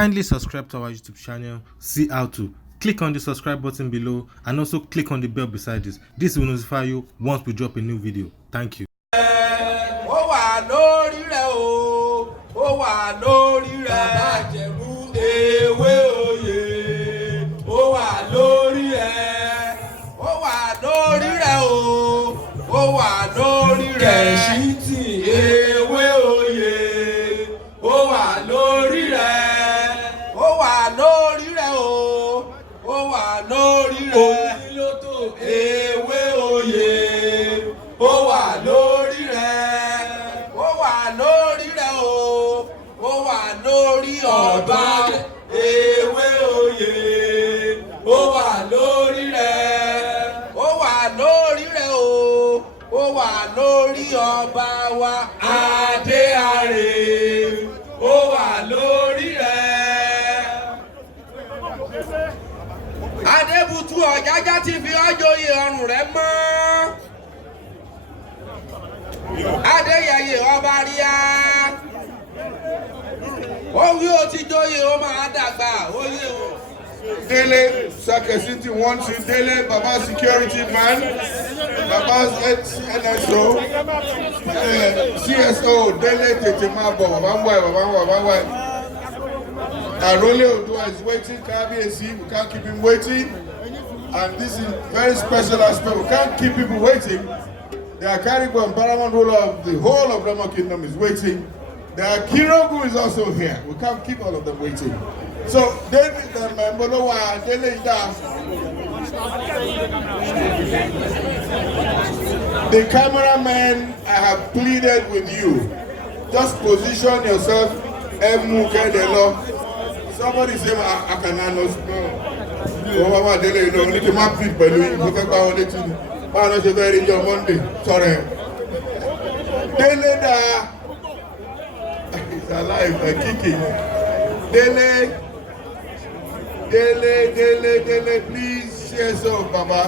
Kindly subscribe to our YouTube channel, see how to. Click on the subscribe button below and also click on the bell beside this. This will notify you once we drop a new video. Thank you. Ó wà lórí rẹ̀ o, ó wà lórí rẹ̀. Bàbá Ìjẹ̀bú ewé oyè. Ó wà lórí rẹ̀, ó wà lórí rẹ̀ o, ó wà lórí rẹ̀. Kẹ̀sìtì ewé oyè. Ó wà lórí rẹ̀, ó wà lórí rẹ̀ o, ó wà lórí rẹ̀. Onílótò ewé oyè. Ó wà lórí rẹ̀, ó wà lórí rẹ̀ o, ó wà lórí ọba ewé oyè. Ó wà lórí rẹ̀, ó wà lórí rẹ̀ o, ó wà lórí ọba wa Adéarè. Ó wà lórí rẹ̀. Adébútú Ọ̀jájá ti fi ọ́ joyè ọrùn rẹ̀ mọ́. Adéyẹyè ọba ríà. Ó wí ó ti joyè ó máa dàgbà ó yé o. Dele Sakesiti wants you, Dele, Baba security man, Baba's NSO, CSO, Dele Tetemabo, Babangwai. Arole Odua is waiting, KBAC, we can't keep him waiting. And this is very special aspect, we can't keep people waiting. The Akaribo and paramount ruler of the whole of Rama Kingdom is waiting. The Kirogu is also here. We can't keep all of them waiting. So, David and Mbolowa, the cameraman, I have pleaded with you. Just position yourself. Somebody say, I cannot know. It's very young Monday. Sorry. Dele da. It's alive, kicking. Dele, please share some, Baba.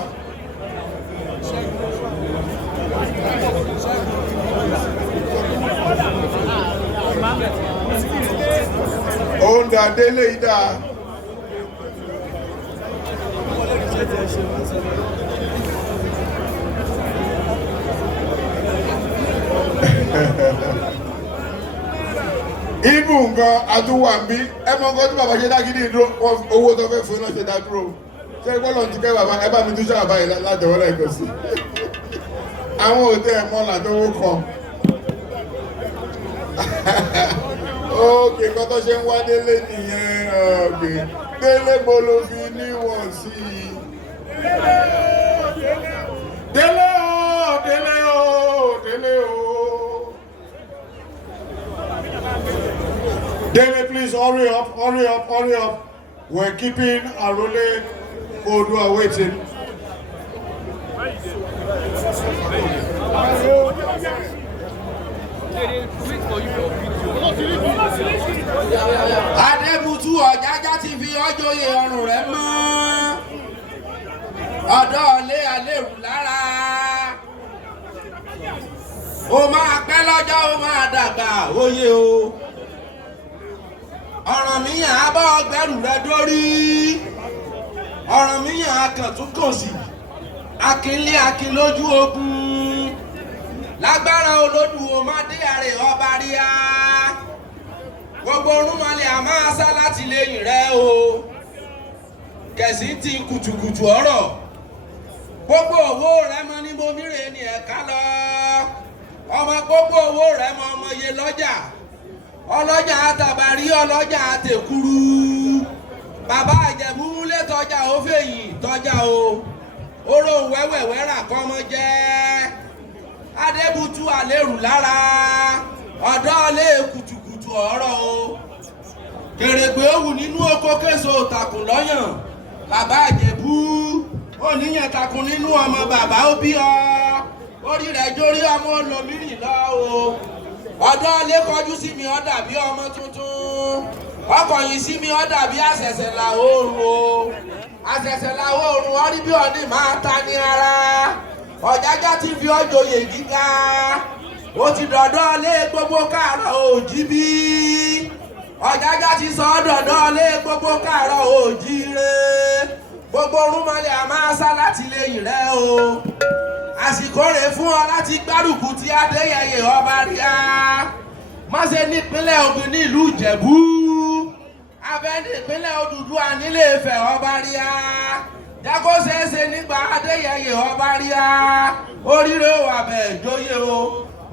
Onda Dele da. Even gan Aduwambi, ẹ mọ nǹkan tí bàbá ṣe dágídí dúró owó tó fẹ́ fún náà ṣe dá dúró. Ṣé gbọ́dọ̀ ti kẹ́ bàbá ẹ bá mi tún ṣe àbáyé ládọ̀wọ́ lẹ́ẹ̀kan sí. Àwọn òtẹ́ ẹ̀ mọ́ làdánwó kan. Ókè nǹkan tó ṣe ń wá Délé nìyẹn ọ̀gbìn. Délé mo ló fi níwọ̀n sí i. Délé o, Délé o, Délé o. David, please hurry up, hurry up, hurry up. We're keeping Arole Odua waiting. Adébútú Ọ̀jájá ti fi ọ́ joyè ọrùn rẹ̀ mọ́. Ọ̀dọ́ ọ̀lẹ àlèrù lára. Ó máa pẹ́ lọ́jọ́ ó máa dàgbà ó yé o. Ọ̀rànmíyàn á bá ọgbẹ́rù rẹ dórí. Ọ̀rànmíyàn akàntúnkòsì. Akínlé akin lójú ogun. Lágbára Olódùn Adéarè ọba ríà. Gbogbo orúnmọlẹ̀ a máa sá láti lẹ́yìn rẹ o. Kẹ̀sìtì kùtùkùtù ọ̀rọ̀. Gbogbo owó rẹ mọ ní bomire ní ẹ̀ka lọ. Ọmọ gbogbo owó rẹ mọ ọmọye lọ́jà. Ọlọ́jà àtàbàrí ọlọ́jà àtẹ̀kúrú. Bàbá Ìjẹ̀bú lé tọ́jà ó fèyìn tọ́jà o. Oró wẹ́wẹ̀wẹ́ rà kọ́mọ jẹ́. Adébútú àlérù lára. Ọ̀dọ́ lé kùtùkùtù ọ̀rọ̀ o. Kèrègbè òwú nínú oko késo takùn lọ́yàn. Bàbá Ìjẹ̀bú oníyàn takùn nínú ọmọ bàbá ó bí ọ. Orí rẹ̀ jórí ọmọ olómìnir lọ o. Ọ̀dọ́ lé kọjú sí mi ó dàbí ọmọ tuntun. Ọkọ̀yìn sí mi ó dàbí àṣẹ̀ṣẹ̀ là oòrùn o. Àṣẹ̀ṣẹ̀ là oòrùn ọrí bí ọ̀nì máa ta ní ara. Ọ̀jájá ti fi ọ́ joyè gíga. Ó ti dọ̀dọ̀ lé gbogbo káàárọ̀ òjíbí. Ọ̀jájá ti sọ ọ́ dọ̀dọ̀ orúnmọlẹ̀ a máa sá láti lẹ́yìn rẹ o àsìkò rẹ̀ fún ọ láti gbárùkù ti Adéyẹyè ọba ríà má ṣe nípínlẹ̀ Ògùn nílùú Ìjẹ̀bú abẹ́ nípínlẹ̀ Odùduwà nílé Ifẹ̀ ọba ríà jákó ṣeéṣe nígbà Adéyẹyè ọba ríà oríire wà bẹ́ẹ̀ jóyè o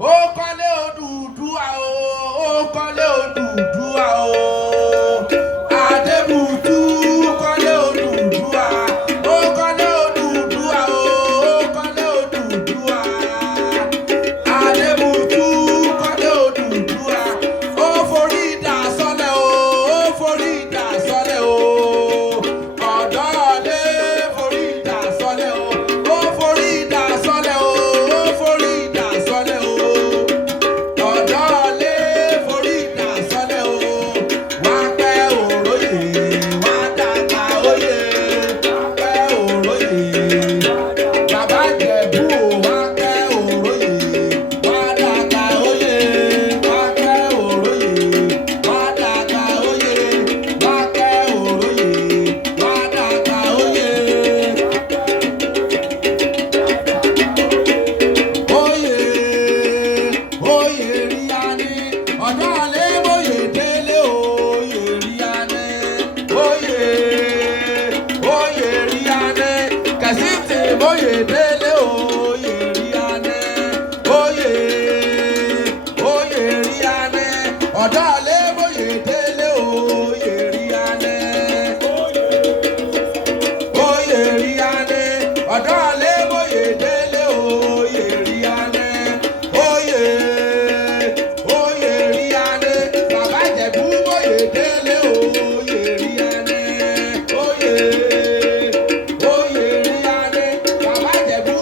ó kọ́lé Odùduwà o ó kọ́lé Odùduwà o Adébùtú kọ́lé Odùduwà ó kọ́lé Odùduwà o ó kọ́lé Odùduwà Adébùtú kọ́lé Odùduwà ó forí ìdá sọ́lẹ̀ o ó forí ìdá sọ́lẹ̀ o Ọ̀dọ́ọ̀lé forí ìdá sọ́lẹ̀ o ó forí ìdá sọ́lẹ̀ o ó forí ìdá sọ́lẹ̀ o Ọ̀dọ́ọ̀lé forí ìdá sọ́lẹ̀ o wá pẹ́ òróyè wá dàgbà óyè wá pẹ́ òróyè bàbá Ìjẹ̀bú o wá pẹ́ òróyè wá dàgbà óyè wá pẹ́ òróyè wá dàgbà óyè wá pẹ́ òróyè wá dàgbà óyè. Oyè ríya ni Ọ̀dọ́ọ̀lé bóyè délé oyè ríya ni oyè ríya ni Kẹ̀sìtì bóyè délé oyè ríya ni oyè ríya ni Ọ̀dọ́ọ̀lé bóyè délé oyè ríya ni oyè ríya ni Ọ̀dọ́ọ̀lé bóyè délé oyè ríya ni oyè ríya ni bàbá Ìjẹ̀bú bóyè délé oyè ríya ni oyè ríya ni bàbá Ìjẹ̀bú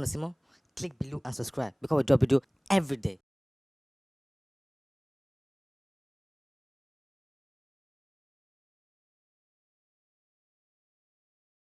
want to see more? Click below and subscribe because we drop video every day.